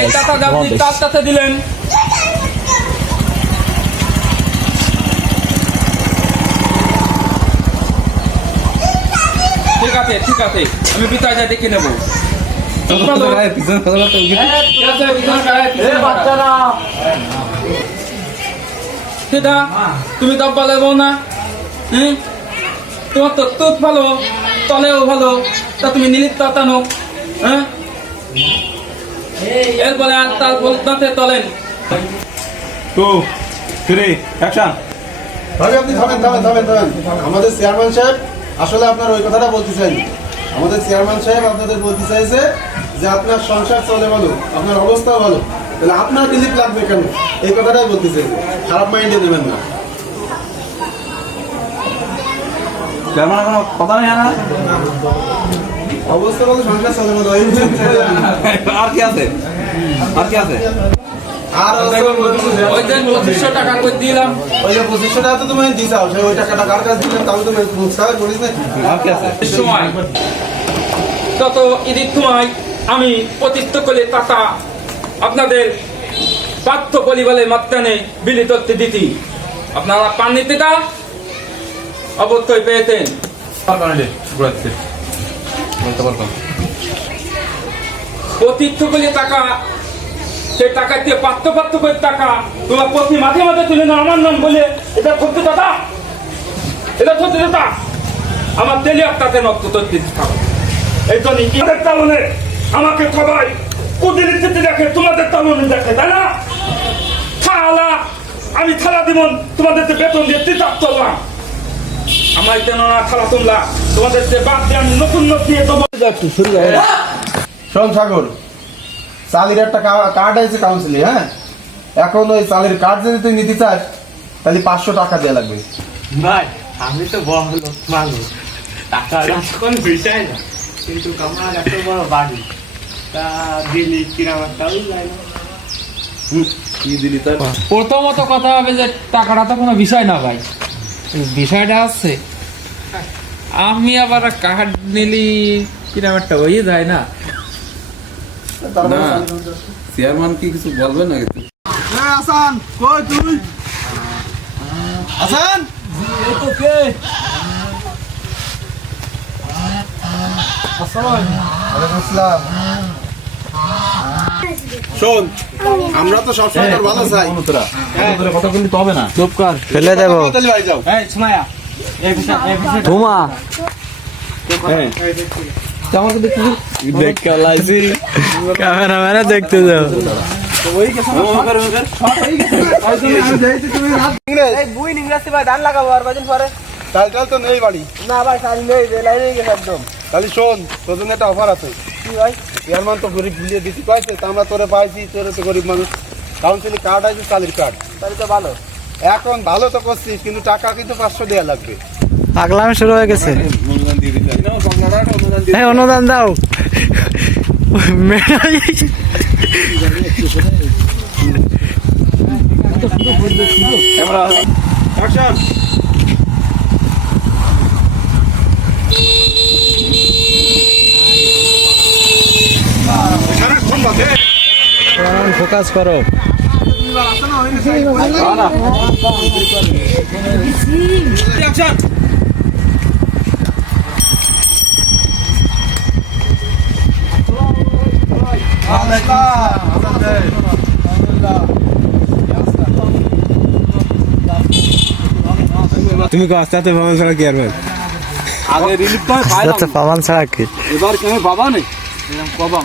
এই টাকা আপনি তার কাছে দিলেন, ঠিক আছে ঠিক আছে, আমি বিতায় যা দেখে নেবো। তুমি তো বলেবো না, তোমার তো তুত ভালো, তলেও ভালো, তা তুমি নিলিপ তাতানো, হ্যাঁ এরপরে আর তার বলতে তলেন। আপনি থামেন থামেন থামেন থামেন। আমাদের চেয়ারম্যান সাহেব আসলে আপনার ওই কথাটা বলতে চাইনি। আমাদের চেয়ারম্যান সাহেব আপনাদের বলতে চাইছে যে আপনার সংসার চলে ভালো, আপনার অবস্থাও ভালো, তাহলে আপনার রিলিফ লাগবে কেন, এই কথাটাই বলতে চাইছে। খারাপ মাইন্ডে নেবেন না। কথা নেই না, অবস্থা ভালো, সংসার চলে ভালো, আর কি আছে, আর কি আছে? আর ওই যে 2500 টাকা করে দিলাম, ওই যে 2500 টাকা তো তুমি দিছাও, সেই ওই টাকাটা কার কাছে দিলেন তাহলে তুমি মুখসার করিস নাকি? আর কি আছে? সময় তত ঈদের সময় আমি অতিরিক্ত করে টাকা আপনাদের পাঠ্য পরিবারের মাত্রানে বিলিত দিতি, আপনারা পানিটা অবশ্যই পেয়েছেন। অতিরিক্ত করে টাকা, সেই টাকা দিয়ে পাঠ্য করে টাকা তোমার প্রতি মাঝে মাঝে তুলে না আমার নাম বলে, এটা সত্যি দাদা, এটা সত্যি দাদা, আমার তেলি আপনাকে নষ্ট করতে থাকো। এই জন্য ঈদের কারণে আমাকে সবাই কুদিনীতিতে দেখে, তোমাদের কারণে দেখে, তাই না? থালা আমি থালা দিব, তোমাদের বেতন দিয়ে তিতাপ চললাম, আমার কেন না থালা তুললা, তোমাদের বাদ দিয়ে আমি নতুন দিয়ে দেবো। একটু শুরু শোন সাগর, চালের একটা কার্ড আছে কাউন্সিলে, হ্যাঁ, এখন ওই চালের কার্ড যদি তুই নিতে চাস তাহলে 500 টাকা দেওয়া লাগবে। ভাই আমি তো বড় লোক মানুষ, টাকা কোন বিষয় না, কিন্তু আমার এত বড় বাড়ি, তা দিলি কিরামাটাও যায় না। কি দিলি তাই? প্রথমত কথা হবে যে টাকাটা তো কোনো বিষয় না ভাই, বিষয়টা আছে আমি আবার কার্ড নিলি কিরম একটা হয়ে যায় না। না, চেয়ারম্যান কি কিছু বলবে না কিছু? হাসান কই তুই? হাসান শোন, আমরা তো সবসময় তোর ভালো চাই, কথা বললি তো হবে না। চুপ কর, ফেলে দেবো। তাহলে বাড়ি যাও। ধুমা ক্যামেরাম্যানে দেখতে যাও। চাল টাল তো নেই বাড়ি। না ভাই শাড়ি নেই, লাইনে গেছে একদম। তাহলে শোন, তোর জন্য একটা অফার আছে। কি ভাই? চেয়ারম্যান তো গরিব ভুলিয়ে দিতে পারছে, তা আমরা তোরে পাইছি, তোরে তো গরিব মানুষ। কাউন্সিলে কার্ড আছে, চালের কার্ড। তাহলে তো ভালো। এখন ভালো তো করছিস, কিন্তু টাকা কিন্তু 500 দেওয়া লাগবে। পাগলামি শুরু হয়ে গেছে। অনুদান দিয়ে দিতে হবে। এই অনুদান দাও। অ্যাকশন। ফোকাস করো। তুমি আস্তে আস্তে পাবান ছাড়া কি আর আগে রিলিফ তো পাইলাম, পাবান ছাড়া কি এবার কেন পাবা নেই এরকম কবা